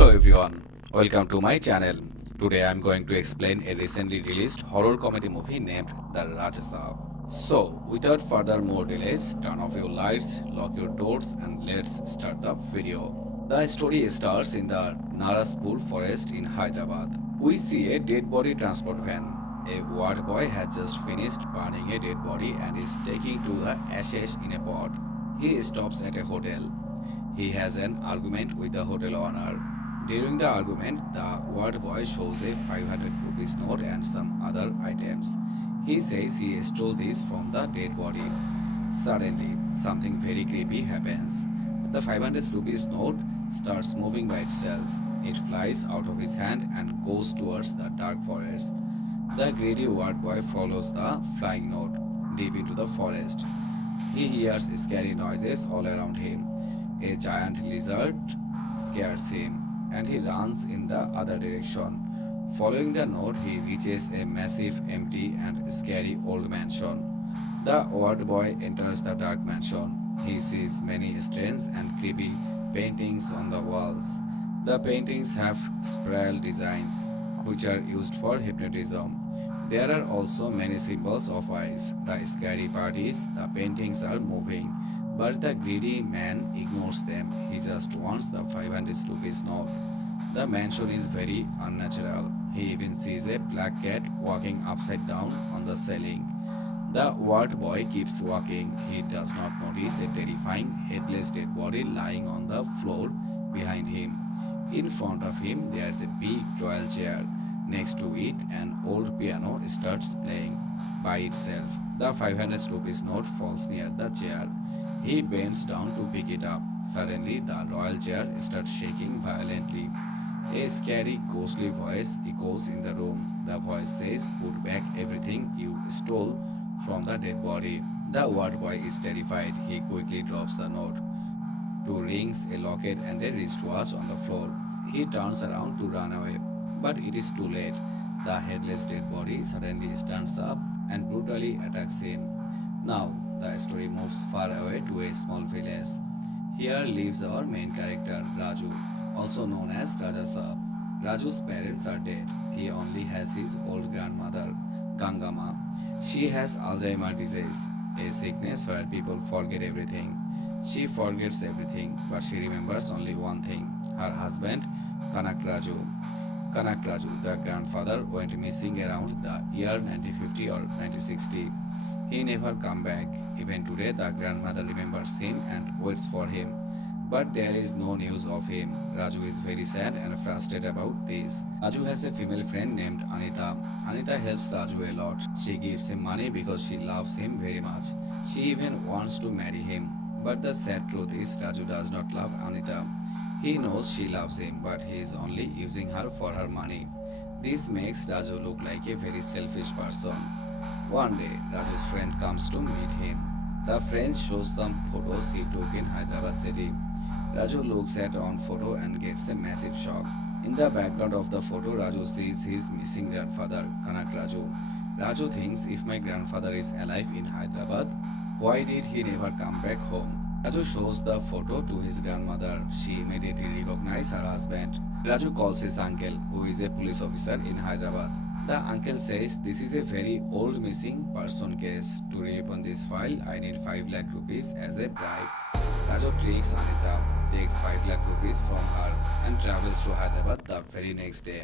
Hello everyone, welcome to my channel. Today I am going to explain a recently released horror comedy movie named The Raja Saab. So, without further more delays, turn off your lights, lock your doors and let's start the video. The story starts in the Naraspur forest in Hyderabad. We see a dead body transport van. A ward boy has just finished burning a dead body and is taking to the ashes in a pot. He stops at a hotel. He has an argument with the hotel owner. During the argument, the ward boy shows a 500 rupees note and some other items. He says he stole this from the dead body. Suddenly, something very creepy happens. The 500 rupees note starts moving by itself. It flies out of his hand and goes towards the dark forest. The greedy ward boy follows the flying note deep into the forest. He hears scary noises all around him. A giant lizard scares him and he runs in the other direction. Following the note, he reaches a massive, empty, and scary old mansion. The ward boy enters the dark mansion. He sees many strange and creepy paintings on the walls. The paintings have spiral designs, which are used for hypnotism. There are also many symbols of eyes. The scary part is the paintings are moving, but the greedy man ignores them. He just wants the 500 rupees note. The mansion is very unnatural. He even sees a black cat walking upside down on the ceiling. The ward boy keeps walking. He does not notice a terrifying headless dead body lying on the floor behind him. In front of him, there is a big royal chair. Next to it, an old piano starts playing by itself. The 500 rupees note falls near the chair. He bends down to pick it up. Suddenly, the royal chair starts shaking violently. A scary, ghostly voice echoes in the room. The voice says, "Put back everything you stole from the dead body." The ward boy is terrified. He quickly drops the note. Two rings, a locket, and a wristwatch on the floor. He turns around to run away, but it is too late. The headless dead body suddenly stands up and brutally attacks him. Now, the story moves far away to a small village. Here lives our main character, Raju, also known as Raja Saab. Raju's parents are dead. He only has his old grandmother, Gangama. She has Alzheimer's disease, a sickness where people forget everything. She forgets everything, but she remembers only one thing, her husband, Kanak Raju. Kanak Raju, the grandfather, went missing around the year 1950 or 1960. He never come back. Even today, the grandmother remembers him and waits for him. But there is no news of him. Raju is very sad and frustrated about this. Raju has a female friend named Anita. Anita helps Raju a lot. She gives him money because she loves him very much. She even wants to marry him. But the sad truth is Raju does not love Anita. He knows she loves him, but he is only using her for her money. This makes Raju look like a very selfish person. One day, Raju's friend comes to meet him. The friend shows some photos he took in Hyderabad city. Raju looks at one photo and gets a massive shock. In the background of the photo, Raju sees his missing grandfather, Kanak Raju. Raju thinks, if my grandfather is alive in Hyderabad, why did he never come back home? Raju shows the photo to his grandmother. She immediately recognizes her husband. Raju calls his uncle, who is a police officer in Hyderabad. The uncle says, "This is a very old missing person case. To reopen this file, I need 5 lakh rupees as a bribe." Raju tricks Anita, takes 5 lakh rupees from her and travels to Hyderabad the very next day.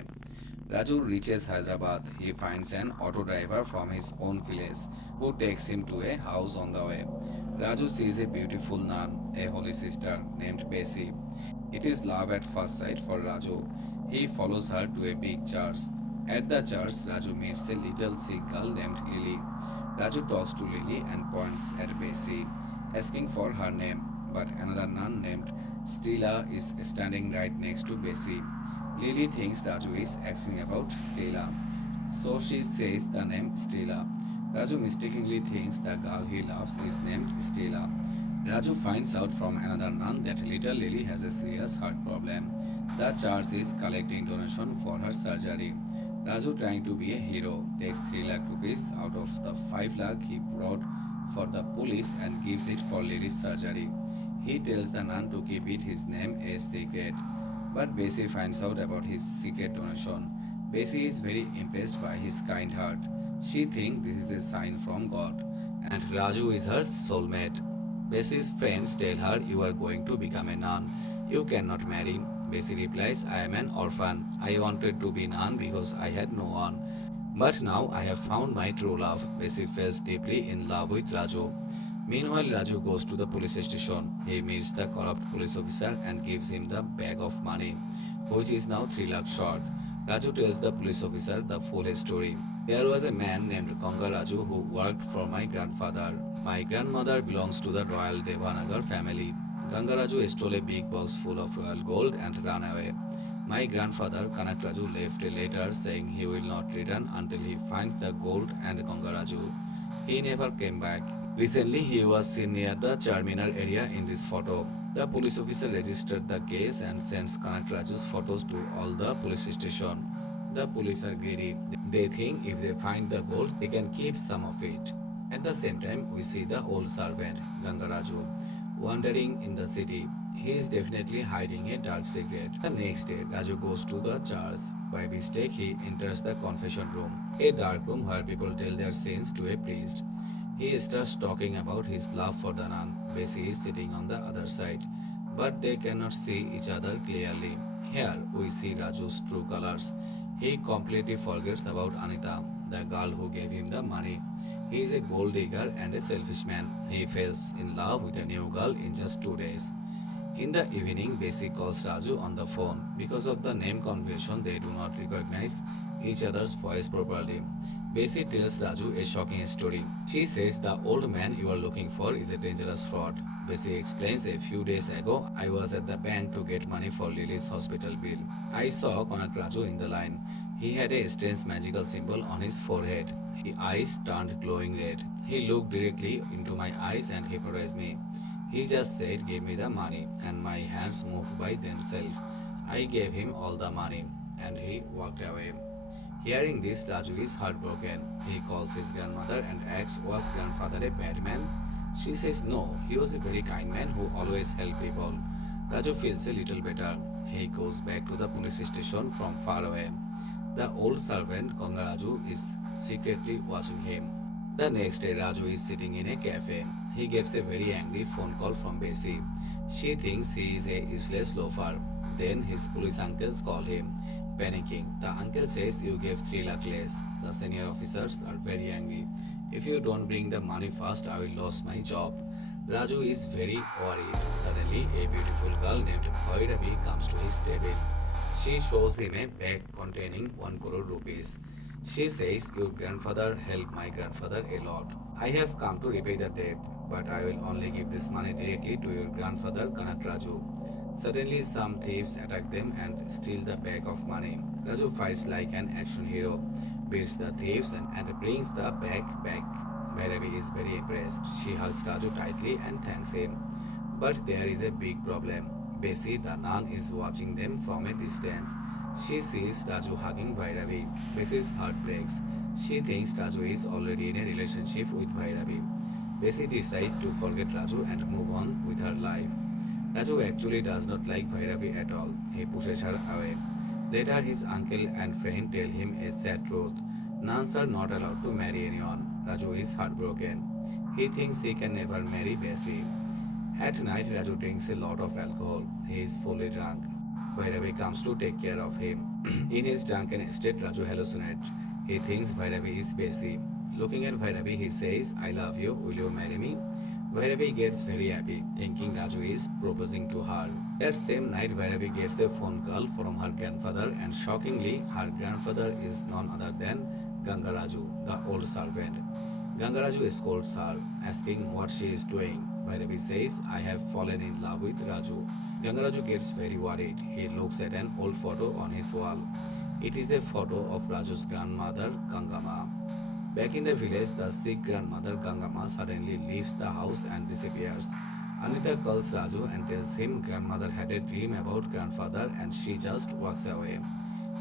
Raju reaches Hyderabad. He finds an auto driver from his own village who takes him to a house on the way. Raju sees a beautiful nun, a holy sister named Bessie. It is love at first sight for Raju. He follows her to a big church. At the church, Raju meets a little sick girl named Lily. Raju talks to Lily and points at Bessie, asking for her name. But another nun named Stella is standing right next to Bessie. Lily thinks Raju is asking about Stella, so she says the name Stella. Raju mistakenly thinks the girl he loves is named Stella. Raju finds out from another nun that little Lily has a serious heart problem. The church is collecting donation for her surgery. Raju, trying to be a hero, takes 3 lakh rupees out of the 5 lakh he brought for the police and gives it for Lily's surgery. He tells the nun to keep it his name a secret. But Bessie finds out about his secret donation. Bessie is very impressed by his kind heart. She thinks this is a sign from God, and Raju is her soulmate. Bessie's friends tell her, "You are going to become a nun. You cannot marry." Bessie replies, "I am an orphan. I wanted to be nun because I had no one. But now I have found my true love." Bessie falls deeply in love with Raju. Meanwhile, Raju goes to the police station. He meets the corrupt police officer and gives him the bag of money, which is now 3 lakh short. Raju tells the police officer the full story. "There was a man named Ganga Raju who worked for my grandfather. My grandmother belongs to the royal Devanagar family. Ganga Raju stole a big box full of royal gold and ran away. My grandfather, Kanak Raju, left a letter saying he will not return until he finds the gold and Ganga Raju. He never came back. Recently, he was seen near the Charminar area in this photo. The police officer registered the case and sends Kanak Raju's photos to all the police station. The police are greedy. They think if they find the gold, they can keep some of it. At the same time, we see the old servant, Gangaraju, wandering in the city. He is definitely hiding a dark secret. The next day, Raju goes to the church. By mistake, he enters the confession room, a dark room where people tell their sins to a priest. He starts talking about his love for the nun. Bessie is sitting on the other side, but they cannot see each other clearly. Here we see Raju's true colors. He completely forgets about Anita, the girl who gave him the money. He is a gold digger and a selfish man. He falls in love with a new girl in just 2 days. In the evening, Bessie calls Raju on the phone. Because of the name confusion, they do not recognize each other's voice properly. Bessie tells Raju a shocking story. She says the old man you are looking for is a dangerous fraud. Bessie explains, a few days ago, I was at the bank to get money for Lily's hospital bill. I saw Konak Raju in the line. He had a strange magical symbol on his forehead. His eyes turned glowing red. He looked directly into my eyes and hypnotized me. He just said, "Give me the money," and my hands moved by themselves. I gave him all the money, and he walked away. Hearing this, Raju is heartbroken. He calls his grandmother and asks, "Was grandfather a bad man?" She says, "No, he was a very kind man who always helped people." Raju feels a little better. He goes back to the police station from far away. The old servant, Gangaraju, is secretly watching him. The next day, Raju is sitting in a cafe. He gets a very angry phone call from Bessie. She thinks he is a useless loafer. Then his police uncles call him. Panicking, the uncle says, "You gave 3 lakh less." The senior officers are very angry. "If you don't bring the money fast, I will lose my job." Raju is very worried. Suddenly, a beautiful girl named Bhairavi comes to his table. She shows him a bag containing 1 crore rupees. She says, "Your grandfather helped my grandfather a lot. I have come to repay the debt, but I will only give this money directly to your grandfather Kanak Raju." Suddenly, some thieves attack them and steal the bag of money. Raju fights like an action hero, beats the thieves and brings the bag back. Bhairavi is very impressed. She hugs Raju tightly and thanks him. But there is a big problem. Bessie, the nun, is watching them from a distance. She sees Raju hugging Bhairavi. Bessie's heart breaks. She thinks Raju is already in a relationship with Bhairavi. Bessie decides to forget Raju and move on with her life. Raju actually does not like Bhairavi at all. He pushes her away. Later, his uncle and friend tell him a sad truth. Nuns are not allowed to marry anyone. Raju is heartbroken. He thinks he can never marry Bessie. At night, Raju drinks a lot of alcohol. He is fully drunk. Bhairavi comes to take care of him. In his drunken state, Raju hallucinates. He thinks Bhairavi is Bessie. Looking at Bhairavi, he says, "I love you. Will you marry me?" Bhairavi gets very happy, thinking Raju is proposing to her. That same night, Bhairavi gets a phone call from her grandfather, and shockingly, her grandfather is none other than Gangaraju, the old servant. Gangaraju scolds her, asking what she is doing. Bhairavi says, "I have fallen in love with Raju." Gangaraju gets very worried. He looks at an old photo on his wall. It is a photo of Raju's grandmother, Gangama. Back in the village, the sick grandmother Gangama suddenly leaves the house and disappears. Anita calls Raju and tells him grandmother had a dream about grandfather and she just walks away.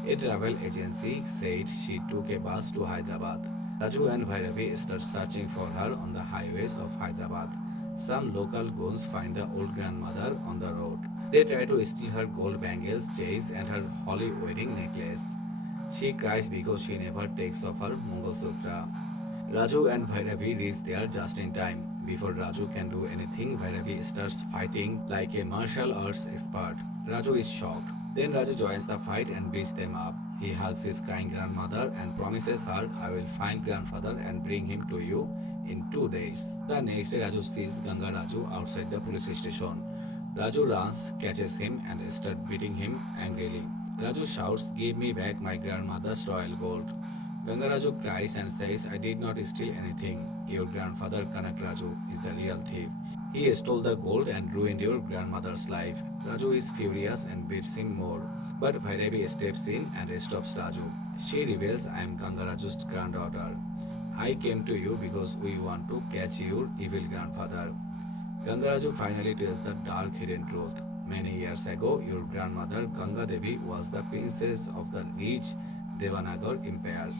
A travel agency said she took a bus to Hyderabad. Raju and Bhairavi start searching for her on the highways of Hyderabad. Some local goons find the old grandmother on the road. They try to steal her gold bangles, chains, and her holy wedding necklace. She cries because she never takes off her Mangalsutra. Raju and Bhairavi reach there just in time. Before Raju can do anything, Bhairavi starts fighting like a martial arts expert. Raju is shocked. Then Raju joins the fight and beats them up. He hugs his crying grandmother and promises her, I will find grandfather and bring him to you in 2 days. The next day, Raju sees Ganga Raju outside the police station. Raju runs, catches him, and starts beating him angrily. Raju shouts, give me back my grandmother's royal gold. Gangaraju cries and says, I did not steal anything. Your grandfather Kanak Raju is the real thief. He stole the gold and ruined your grandmother's life. Raju is furious and beats him more. But Bhairavi steps in and stops Raju. She reveals, I am Gangaraju's granddaughter. I came to you because we want to catch your evil grandfather. Gangaraju finally tells the dark hidden truth. Many years ago, your grandmother Ganga Devi was the princess of the rich Devanagar Empire.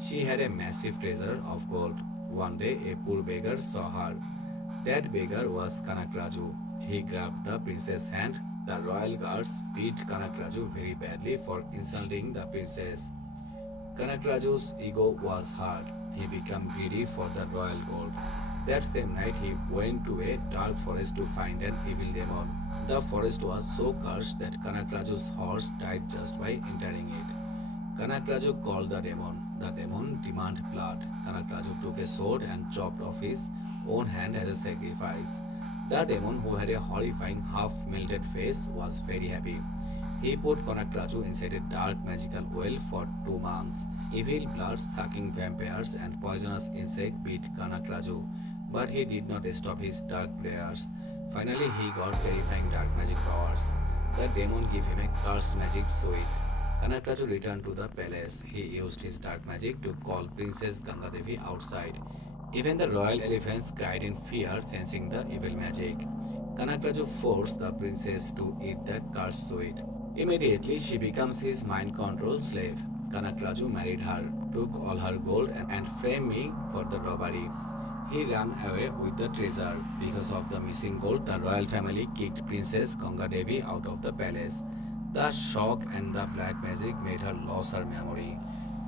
She had a massive treasure of gold. One day, a poor beggar saw her. That beggar was Kanakraju. He grabbed the princess's hand. The royal guards beat Kanakraju very badly for insulting the princess. Kanakraju's ego was hurt. He became greedy for the royal gold. That same night, he went to a dark forest to find an evil demon. The forest was so cursed that Kanakraju's horse died just by entering it. Kanakraju called the demon. The demon demanded blood. Kanakraju took a sword and chopped off his own hand as a sacrifice. The demon, who had a horrifying half-melted face, was very happy. He put Kanakraju inside a dark magical well for 2 months. Evil blood-sucking vampires and poisonous insects beat Kanakraju, but he did not stop his dark prayers. Finally, he got terrifying dark magic powers. The demon gave him a cursed magic suit. Kanakraju returned to the palace. He used his dark magic to call Princess Gangadevi outside. Even the royal elephants cried in fear, sensing the evil magic. Kanakraju forced the princess to eat the cursed sweet. Immediately, she becomes his mind control slave. Kanakraju married her, took all her gold, and framed me for the robbery. He ran away with the treasure. Because of the missing gold, the royal family kicked Princess Ganga Devi out of the palace. The shock and the black magic made her lose her memory.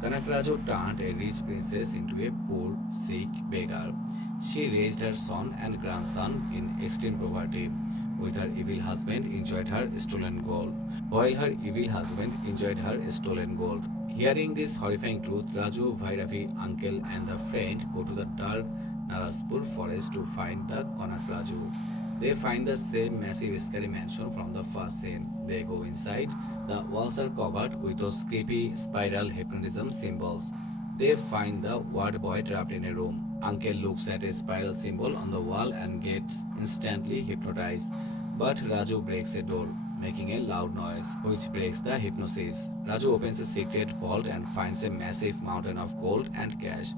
Kanakraju turned a rich princess into a poor, sick beggar. She raised her son and grandson in extreme poverty, with her evil husband enjoyed her stolen gold, while her evil husband enjoyed her stolen gold. Hearing this horrifying truth, Raju, Bhairavi, uncle, and the friend go to the dark Naraspur forest to find the Kanakraju. They find the same massive scary mansion from the first scene. They go inside. The walls are covered with those creepy spiral hypnotism symbols. They find the ward boy trapped in a room. Uncle looks at a spiral symbol on the wall and gets instantly hypnotized. But Raju breaks a door, making a loud noise, which breaks the hypnosis. Raju opens a secret vault and finds a massive mountain of gold and cash.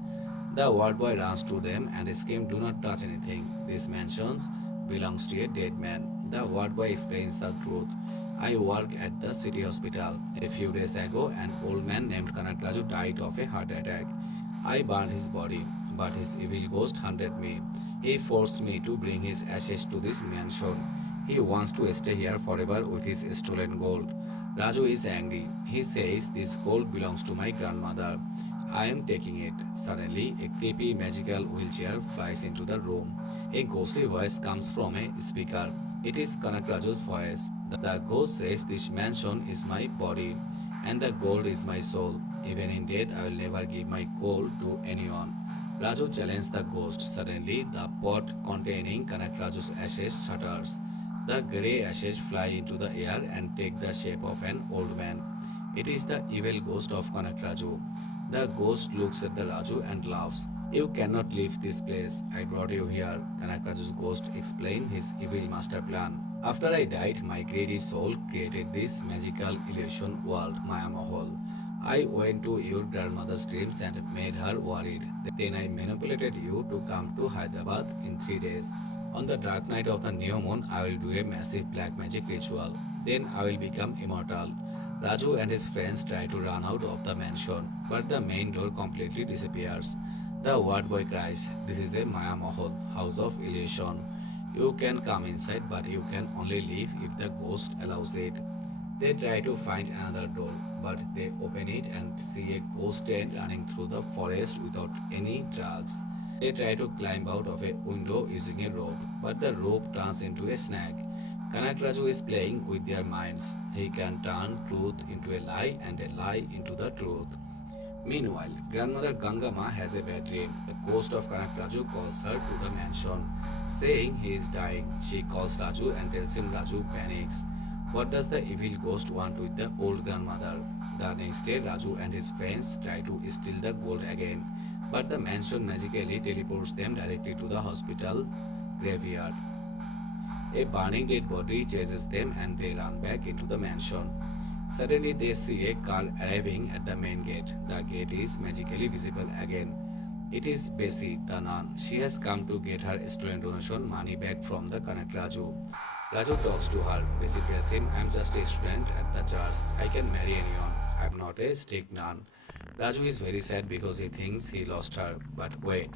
The ward boy runs to them and screams, do not touch anything. These mansions belongs to a dead man. The ward boy explains the truth. I work at the city hospital. A few days ago, an old man named Kanakraju died of a heart attack. I burned his body, but his evil ghost hunted me. He forced me to bring his ashes to this mansion. He wants to stay here forever with his stolen gold. Raju is angry. He says this gold belongs to my grandmother. I am taking it. Suddenly, a creepy magical wheelchair flies into the room. A ghostly voice comes from a speaker. It is Kanakraju's voice. The ghost says, this mansion is my body, and the gold is my soul. Even in death, I will never give my gold to anyone. Raju challenges the ghost. Suddenly, the pot containing Kanakraju's ashes shatters. The grey ashes fly into the air and take the shape of an old man. It is the evil ghost of Kanakraju. The ghost looks at the Raju and laughs. You cannot leave this place. I brought you here. Kanakraju's ghost explained his evil master plan. After I died, my greedy soul created this magical illusion world, Maya Mahal. I went to your grandmother's dreams and made her worried. Then I manipulated you to come to Hyderabad in 3 days. On the dark night of the new moon, I will do a massive black magic ritual. Then I will become immortal. Raju and his friends try to run out of the mansion, but the main door completely disappears. The ward boy cries, this is a Maya Mahal, house of illusion. You can come inside, but you can only leave if the ghost allows it. They try to find another door, but they open it and see a ghost train running through the forest without any tracks. They try to climb out of a window using a rope, but the rope turns into a snake. Kanakraju is playing with their minds. He can turn truth into a lie and a lie into the truth. Meanwhile, grandmother Gangama has a bad dream. The ghost of Kanakraju calls her to the mansion, saying he is dying. She calls Raju and tells him. Raju panics. What does the evil ghost want with the old grandmother? The next day, Raju and his friends try to steal the gold again, but the mansion magically teleports them directly to the hospital graveyard. A burning dead body chases them and they run back into the mansion. Suddenly, they see a car arriving at the main gate. The gate is magically visible again. It is Bessie, the nun. She has come to get her student donation money back from the Kanak Raju. Raju talks to her. Bessie tells him, I am just a student at the church. I can marry anyone. I am not a strict nun. Raju is very sad because he thinks he lost her. But wait,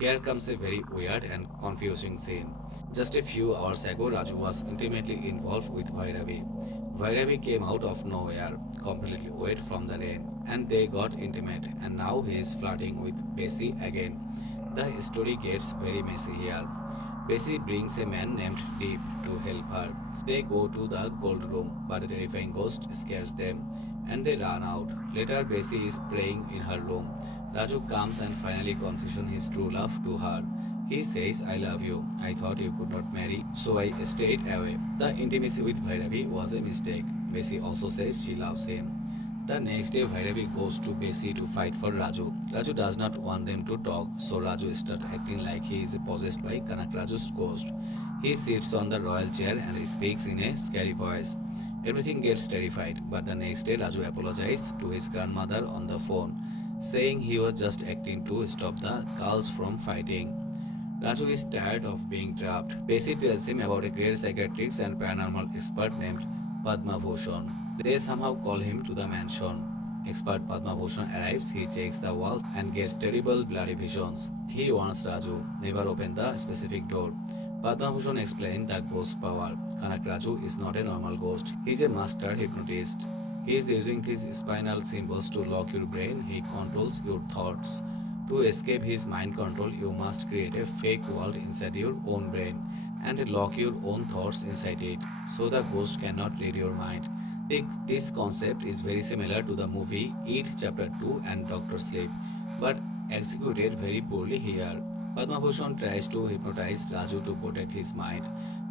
here comes a very weird and confusing scene. Just a few hours ago, Raju was intimately involved with Vairavi. Vairavi came out of nowhere, completely wet from the rain, and they got intimate, and now he is flirting with Bessie again. The story gets very messy here. Bessie brings a man named Deep to help her. They go to the gold room, but a terrifying ghost scares them, and they run out. Later, Bessie is praying in her room. Raju comes and finally confesses his true love to her. He says, I love you. I thought you could not marry, so I stayed away. The intimacy with Bhairavi was a mistake. Bessie also says she loves him. The next day, Bhairavi goes to Bessie to fight for Raju. Raju does not want them to talk, so Raju starts acting like he is possessed by Kanak Raju's ghost. He sits on the royal chair and speaks in a scary voice. Everything gets terrified, but the next day, Raju apologizes to his grandmother on the phone, saying he was just acting to stop the girls from fighting. Raju is tired of being trapped. Bessie tells him about a great psychiatrist and paranormal expert named Padma Bhushan. They somehow call him to the mansion. Expert Padma Bhushan arrives, he checks the walls and gets terrible bloody visions. He warns Raju, never open the specific door. Padma Bhushan explains the ghost power. Kanak Raju is not a normal ghost, he is a master hypnotist. He is using these spinal symbols to lock your brain, he controls your thoughts. To escape his mind control, you must create a fake world inside your own brain and lock your own thoughts inside it so the ghost cannot read your mind. This concept is very similar to the movie Eat Chapter 2 and Doctor Sleep, but executed very poorly here. Padma Bhushan tries to hypnotize Raju to protect his mind,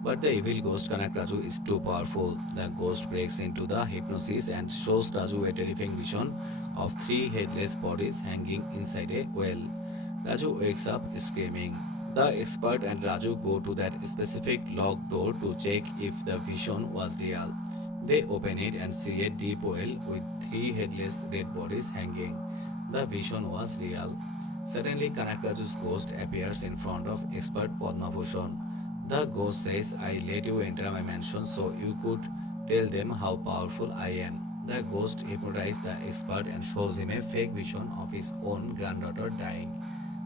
but the evil ghost Kanak Raju is too powerful. The ghost breaks into the hypnosis and shows Raju a terrifying vision of three headless bodies hanging inside a well. Raju wakes up screaming. The expert and Raju go to that specific locked door to check if the vision was real. They open it and see a deep well with three headless dead bodies hanging. The vision was real. Suddenly, Kanakraju's ghost appears in front of expert Padma Bhushan. The ghost says, I let you enter my mansion so you could tell them how powerful I am. The ghost hypnotizes the expert and shows him a fake vision of his own granddaughter dying.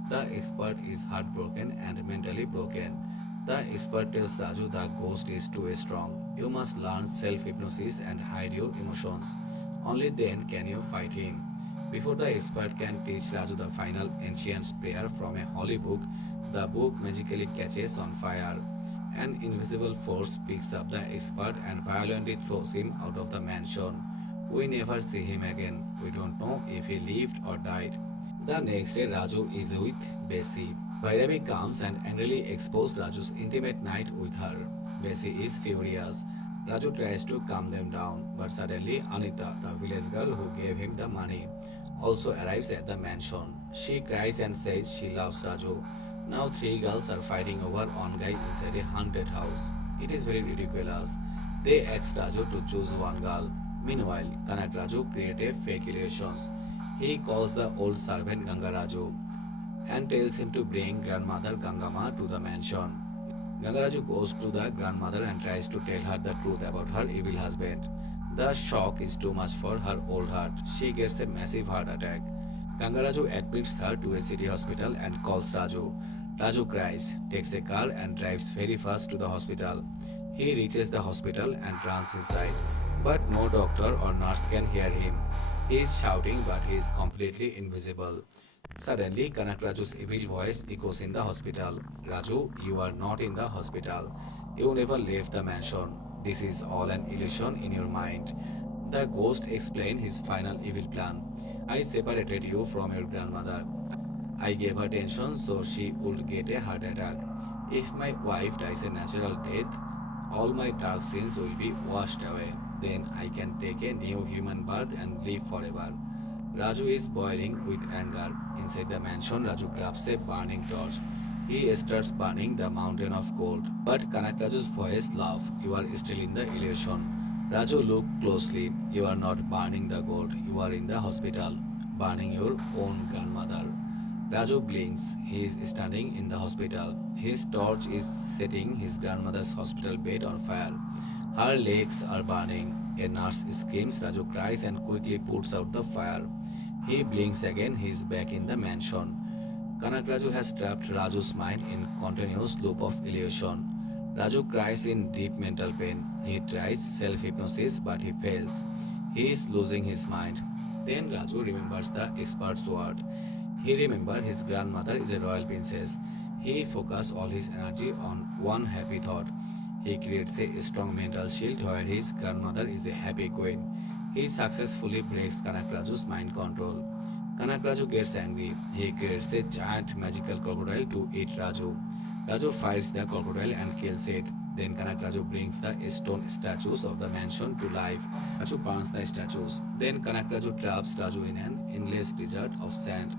The expert is heartbroken and mentally broken. The expert tells Raju the ghost is too strong. You must learn self hypnosis and hide your emotions. Only then can you fight him. Before the expert can teach Raju the final ancient prayer from a holy book, the book magically catches on fire. An invisible force picks up the expert and violently throws him out of the mansion. We never see him again. We don't know if he lived or died. The next day, Raju is with Bessie. Bhairavi comes and angrily exposes Raju's intimate night with her. Bessie is furious. Raju tries to calm them down, but suddenly Anita, the village girl who gave him the money, also arrives at the mansion. She cries and says she loves Raju. Now three girls are fighting over one guy inside a haunted house. It is very ridiculous. They ask Raju to choose one girl. Meanwhile, Kanak Raju creates a fake illusions. He calls the old servant Gangaraju and tells him to bring grandmother Gangama to the mansion. Gangaraju goes to the grandmother and tries to tell her the truth about her evil husband. The shock is too much for her old heart. She gets a massive heart attack. Gangaraju admits her to a city hospital and calls Raju. Raju cries, takes a car and drives very fast to the hospital. He reaches the hospital and runs inside, but no doctor or nurse can hear him. He is shouting, but he is completely invisible. Suddenly, Kanak Raju's evil voice echoes in the hospital. Raju, you are not in the hospital. You never left the mansion. This is all an illusion in your mind. The ghost explained his final evil plan. I separated you from your grandmother. I gave her tension so she would get a heart attack. If my wife dies a natural death, all my dark sins will be washed away. Then I can take a new human birth and live forever. Raju is boiling with anger. Inside the mansion, Raju grabs a burning torch. He starts burning the mountain of gold. But Kanak Raju's voice laughs. You are still in the illusion. Raju, look closely. You are not burning the gold. You are in the hospital, burning your own grandmother. Raju blinks. He is standing in the hospital. His torch is setting his grandmother's hospital bed on fire. Her legs are burning. A nurse screams. Raju cries and quickly puts out the fire. He blinks again. He is back in the mansion. Kanak Raju has trapped Raju's mind in continuous loop of illusion. Raju cries in deep mental pain. He tries self-hypnosis but he fails. He is losing his mind. Then Raju remembers the expert's word. He remembers his grandmother is a royal princess. He focuses all his energy on one happy thought. He creates a strong mental shield where his grandmother is a happy queen. He successfully breaks Kanak Raju's mind control. Kanak Raju gets angry. He creates a giant magical crocodile to eat Raju. Raju fights the crocodile and kills it. Then Kanak Raju brings the stone statues of the mansion to life. Raju burns the statues. Then Kanak Raju traps Raju in an endless desert of sand.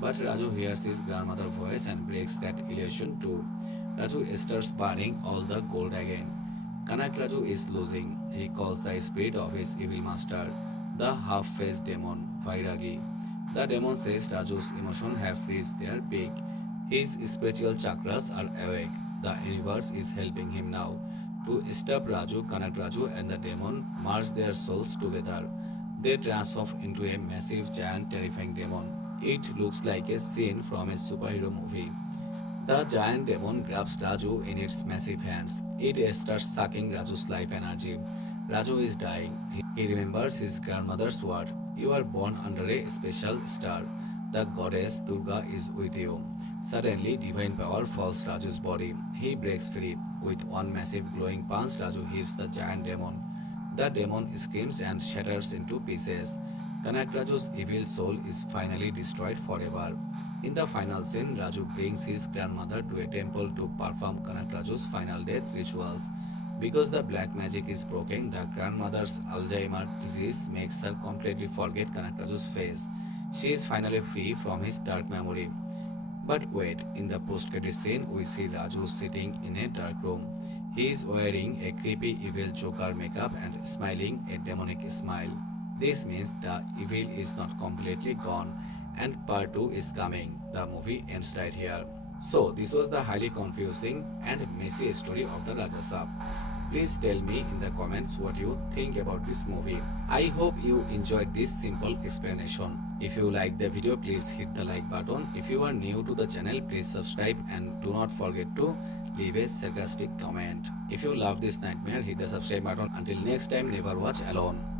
But Raju hears his grandmother's voice and breaks that illusion too. Raju starts burning all the gold again. Kanak Raju is losing. He calls the spirit of his evil master, the half-faced demon, Vairagi. The demon says Raju's emotions have reached their peak. His spiritual chakras are awake. The universe is helping him now. To stop Raju, Kanak Raju and the demon merge their souls together. They transform into a massive, giant, terrifying demon. It looks like a scene from a superhero movie. The giant demon grabs Raju in its massive hands. It starts sucking Raju's life energy. Raju is dying. He remembers his grandmother's word. You are born under a special star. The goddess Durga is with you. Suddenly, divine power falls Raju's body. He breaks free. With one massive glowing punch, Raju hits the giant demon. The demon screams and shatters into pieces. Kanak Raju's evil soul is finally destroyed forever. In the final scene, Raju brings his grandmother to a temple to perform Kanak Raju's final death rituals. Because the black magic is broken, the grandmother's Alzheimer's disease makes her completely forget Kanak Raju's face. She is finally free from his dark memory. But wait, in the post-credit scene, we see Raju sitting in a dark room. He is wearing a creepy evil Joker makeup and smiling a demonic smile. This means the evil is not completely gone and part 2 is coming. The movie ends right here. So, this was the highly confusing and messy story of the Raja Saab. Please tell me in the comments what you think about this movie. I hope you enjoyed this simple explanation. If you like the video, please hit the like button. If you are new to the channel, please subscribe and do not forget to leave a sarcastic comment. If you love this nightmare, hit the subscribe button. Until next time, never watch alone.